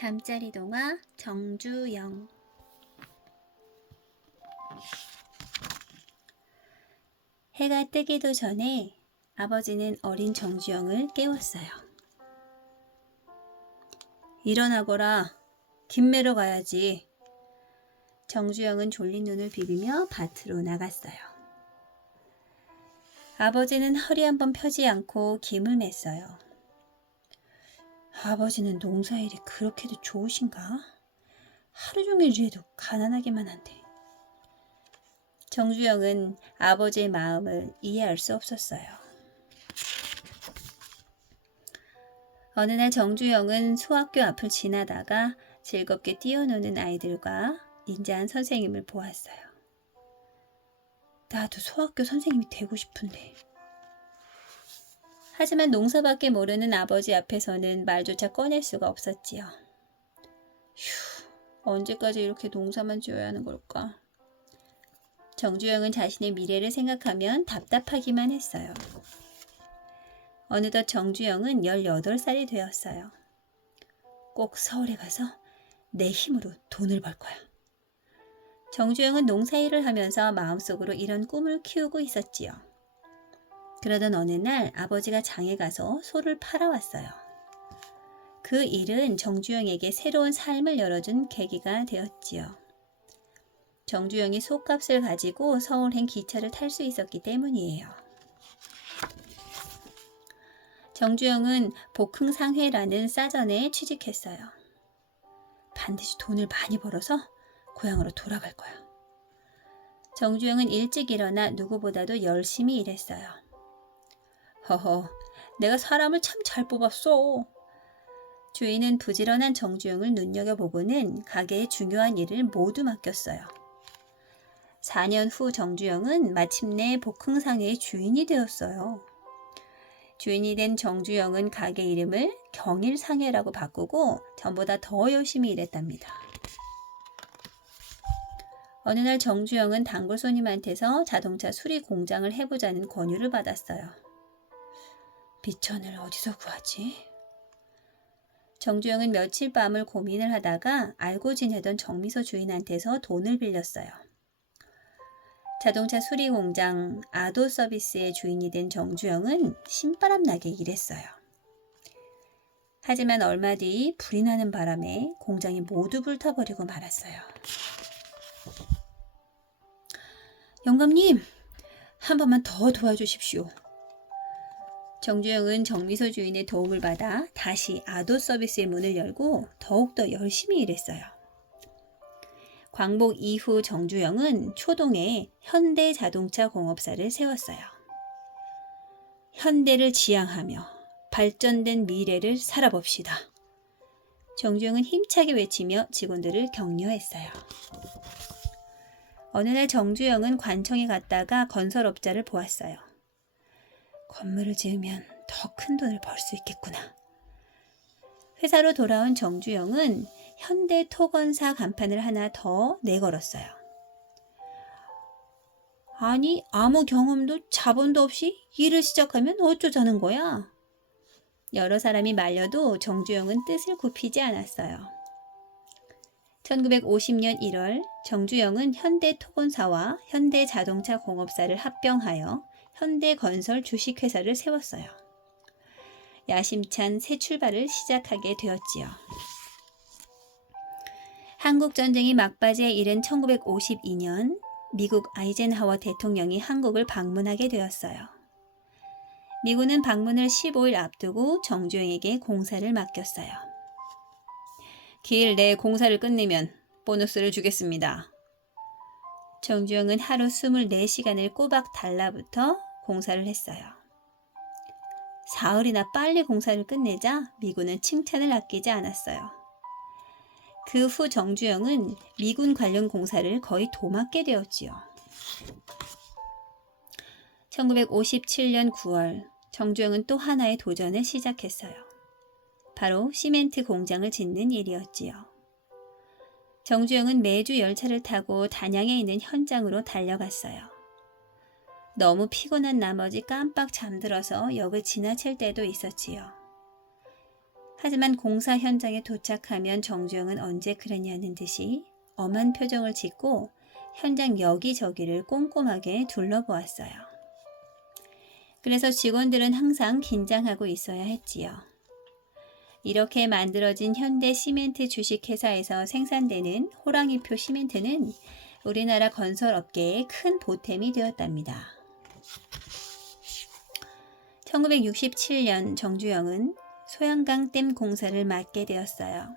잠자리 동화 정주영. 해가 뜨기도 전에 아버지는 어린 정주영을 깨웠어요. 일어나거라. 김 매러 가야지. 정주영은 졸린 눈을 비비며 밭으로 나갔어요. 아버지는 허리 한번 펴지 않고 김을 맸어요. 아버지는 농사일이 그렇게도 좋으신가? 하루 종일 일해도 가난하기만 한데. 정주영은 아버지의 마음을 이해할 수 없었어요. 어느 날 정주영은 소학교 앞을 지나다가 즐겁게 뛰어노는 아이들과 인자한 선생님을 보았어요. 나도 소학교 선생님이 되고 싶은데. 하지만 농사밖에 모르는 아버지 앞에서는 말조차 꺼낼 수가 없었지요. 휴, 언제까지 이렇게 농사만 지어야 하는 걸까? 정주영은 자신의 미래를 생각하면 답답하기만 했어요. 어느덧 정주영은 18살이 되었어요. 꼭 서울에 가서 내 힘으로 돈을 벌 거야. 정주영은 농사일을 하면서 마음속으로 이런 꿈을 키우고 있었지요. 그러던 어느 날 아버지가 장에 가서 소를 팔아왔어요. 그 일은 정주영에게 새로운 삶을 열어준 계기가 되었지요. 정주영이 소값을 가지고 서울행 기차를 탈 수 있었기 때문이에요. 정주영은 복흥상회라는 싸전에 취직했어요. 반드시 돈을 많이 벌어서 고향으로 돌아갈 거야. 정주영은 일찍 일어나 누구보다도 열심히 일했어요. 허허, 내가 사람을 참 잘 뽑았어. 주인은 부지런한 정주영을 눈여겨보고는 가게의 중요한 일을 모두 맡겼어요. 4년 후 정주영은 마침내 복흥상회의 주인이 되었어요. 주인이 된 정주영은 가게 이름을 경일상회라고 바꾸고 전보다 더 열심히 일했답니다. 어느 날 정주영은 단골 손님한테서 자동차 수리 공장을 해보자는 권유를 받았어요. 빚천을 어디서 구하지? 정주영은 며칠 밤을 고민을 하다가 알고 지내던 정미소 주인한테서 돈을 빌렸어요. 자동차 수리 공장 아도 서비스의 주인이 된 정주영은 신바람나게 일했어요. 하지만 얼마 뒤 불이 나는 바람에 공장이 모두 불타버리고 말았어요. 영감님, 한 번만 더 도와주십시오. 정주영은 정미소 주인의 도움을 받아 다시 아도 서비스의 문을 열고 더욱더 열심히 일했어요. 광복 이후 정주영은 초동에 현대자동차공업사를 세웠어요. 현대를 지향하며 발전된 미래를 살아봅시다. 정주영은 힘차게 외치며 직원들을 격려했어요. 어느 날 정주영은 관청에 갔다가 건설업자를 보았어요. 건물을 지으면 더 큰 돈을 벌 수 있겠구나. 회사로 돌아온 정주영은 현대토건사 간판을 하나 더 내걸었어요. 아니, 아무 경험도 자본도 없이 일을 시작하면 어쩌자는 거야? 여러 사람이 말려도 정주영은 뜻을 굽히지 않았어요. 1950년 1월 정주영은 현대토건사와 현대자동차공업사를 합병하여 현대건설 주식회사를 세웠어요. 야심찬 새 출발을 시작하게 되었지요. 한국전쟁이 막바지에 이른 1952년 미국 아이젠하워 대통령이 한국을 방문하게 되었어요. 미군은 방문을 15일 앞두고 정주영에게 공사를 맡겼어요. 기일 내에 공사를 끝내면 보너스를 주겠습니다. 정주영은 하루 24시간을 꼬박 달라붙어 공사를 했어요. 사흘이나 빨리 공사를 끝내자 미군은 칭찬을 아끼지 않았어요. 그 후 정주영은 미군 관련 공사를 거의 도맡게 되었지요. 1957년 9월 정주영은 또 하나의 도전을 시작했어요. 바로 시멘트 공장을 짓는 일이었지요. 정주영은 매주 열차를 타고 단양에 있는 현장으로 달려갔어요. 너무 피곤한 나머지 깜빡 잠들어서 역을 지나칠 때도 있었지요. 하지만 공사 현장에 도착하면 정주영은 언제 그랬냐는 듯이 엄한 표정을 짓고 현장 여기저기를 꼼꼼하게 둘러보았어요. 그래서 직원들은 항상 긴장하고 있어야 했지요. 이렇게 만들어진 현대 시멘트 주식회사에서 생산되는 호랑이표 시멘트는 우리나라 건설업계에 큰 보탬이 되었답니다. 1967년 정주영은 소양강 댐 공사를 맡게 되었어요.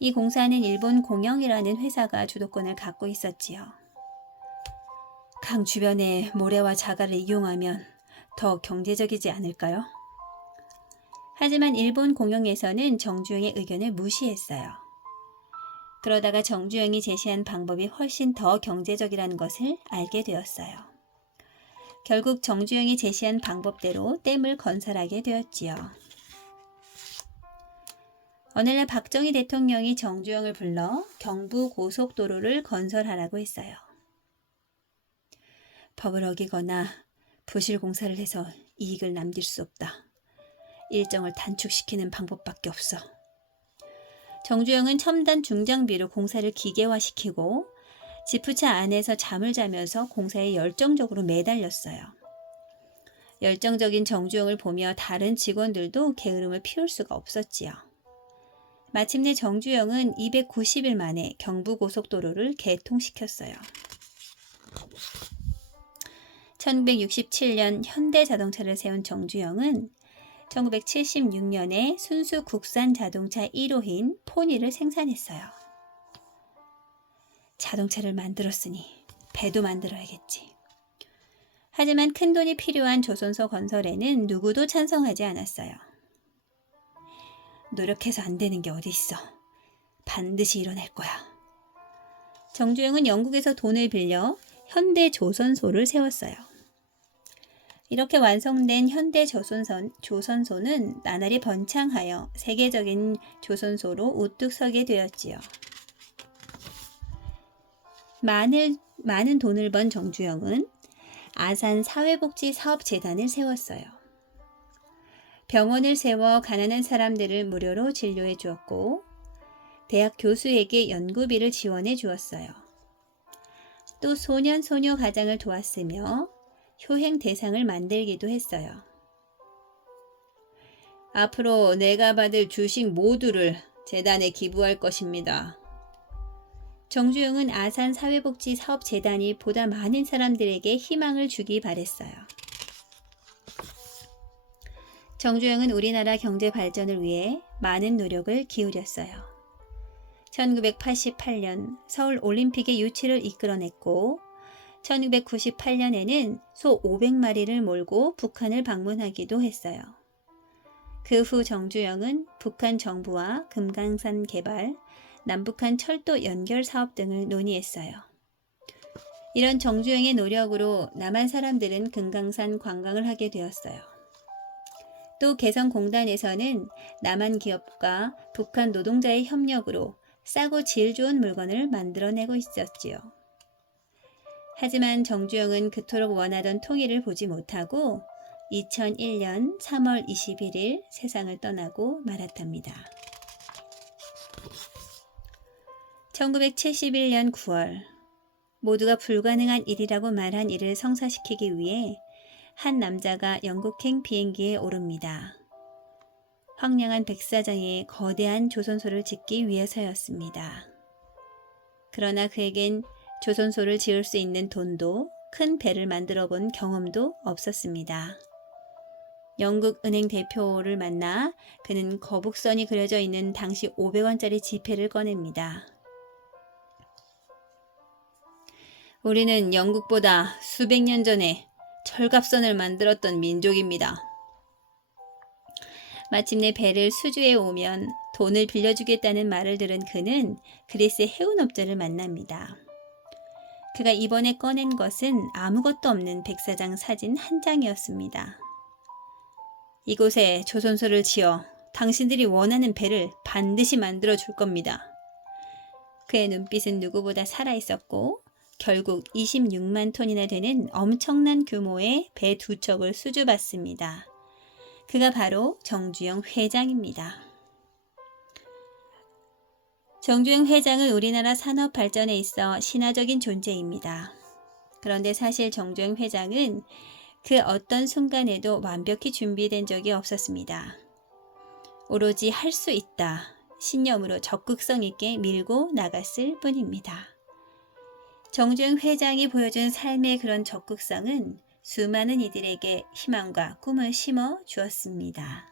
이 공사는 일본 공영이라는 회사가 주도권을 갖고 있었지요. 강 주변에 모래와 자갈을 이용하면 더 경제적이지 않을까요? 하지만 일본 공영에서는 정주영의 의견을 무시했어요. 그러다가 정주영이 제시한 방법이 훨씬 더 경제적이라는 것을 알게 되었어요. 결국 정주영이 제시한 방법대로 댐을 건설하게 되었지요. 어느날 박정희 대통령이 정주영을 불러 경부고속도로를 건설하라고 했어요. 법을 어기거나 부실 공사를 해서 이익을 남길 수 없다. 일정을 단축시키는 방법밖에 없어. 정주영은 첨단 중장비로 공사를 기계화시키고 지프차 안에서 잠을 자면서 공사에 열정적으로 매달렸어요. 열정적인 정주영을 보며 다른 직원들도 게으름을 피울 수가 없었지요. 마침내 정주영은 290일 만에 경부고속도로를 개통시켰어요. 1967년 현대자동차를 세운 정주영은 1976년에 순수 국산 자동차 1호인 포니를 생산했어요. 자동차를 만들었으니 배도 만들어야겠지. 하지만 큰돈이 필요한 조선소 건설에는 누구도 찬성하지 않았어요. 노력해서 안 되는 게 어디 있어. 반드시 이뤄낼 거야. 정주영은 영국에서 돈을 빌려 현대조선소를 세웠어요. 이렇게 완성된 현대조선소는 나날이 번창하여 세계적인 조선소로 우뚝 서게 되었지요. 많은 돈을 번 정주영은 아산 사회복지사업재단을 세웠어요. 병원을 세워 가난한 사람들을 무료로 진료해 주었고 대학 교수에게 연구비를 지원해 주었어요. 또 소년 소녀 가장을 도왔으며 효행 대상을 만들기도 했어요. 앞으로 내가 받을 주식 모두를 재단에 기부할 것입니다. 정주영은 아산 사회복지사업재단이 보다 많은 사람들에게 희망을 주기 바랬어요. 정주영은 우리나라 경제 발전을 위해 많은 노력을 기울였어요. 1988년 서울 올림픽의 유치를 이끌어냈고 1998년에는 소 500마리를 몰고 북한을 방문하기도 했어요. 그 후 정주영은 북한 정부와 금강산 개발, 남북한 철도 연결 사업 등을 논의했어요. 이런 정주영의 노력으로 남한 사람들은 금강산 관광을 하게 되었어요. 또 개성공단에서는 남한 기업과 북한 노동자의 협력으로 싸고 질 좋은 물건을 만들어내고 있었지요. 하지만 정주영은 그토록 원하던 통일을 보지 못하고 2001년 3월 21일 세상을 떠나고 말았답니다. 1971년 9월 모두가 불가능한 일이라고 말한 일을 성사시키기 위해 한 남자가 영국행 비행기에 오릅니다. 황량한 백사장에 거대한 조선소를 짓기 위해서였습니다. 그러나 그에겐 조선소를 지을 수 있는 돈도 큰 배를 만들어 본 경험도 없었습니다. 영국 은행 대표를 만나 그는 거북선이 그려져 있는 당시 500원짜리 지폐를 꺼냅니다. 우리는 영국보다 수백 년 전에 철갑선을 만들었던 민족입니다. 마침내 배를 수주해 오면 돈을 빌려주겠다는 말을 들은 그는 그리스의 해운업자를 만납니다. 그가 이번에 꺼낸 것은 아무것도 없는 백사장 사진 한 장이었습니다. 이곳에 조선소를 지어 당신들이 원하는 배를 반드시 만들어 줄 겁니다. 그의 눈빛은 누구보다 살아있었고 결국 26만 톤이나 되는 엄청난 규모의 배 2척을 수주받습니다. 그가 바로 정주영 회장입니다. 정주영 회장은 우리나라 산업 발전에 있어 신화적인 존재입니다. 그런데 사실 정주영 회장은 그 어떤 순간에도 완벽히 준비된 적이 없었습니다. 오로지 할 수 있다 신념으로 적극성 있게 밀고 나갔을 뿐입니다. 정주영 회장이 보여준 삶의 그런 적극성은 수많은 이들에게 희망과 꿈을 심어 주었습니다.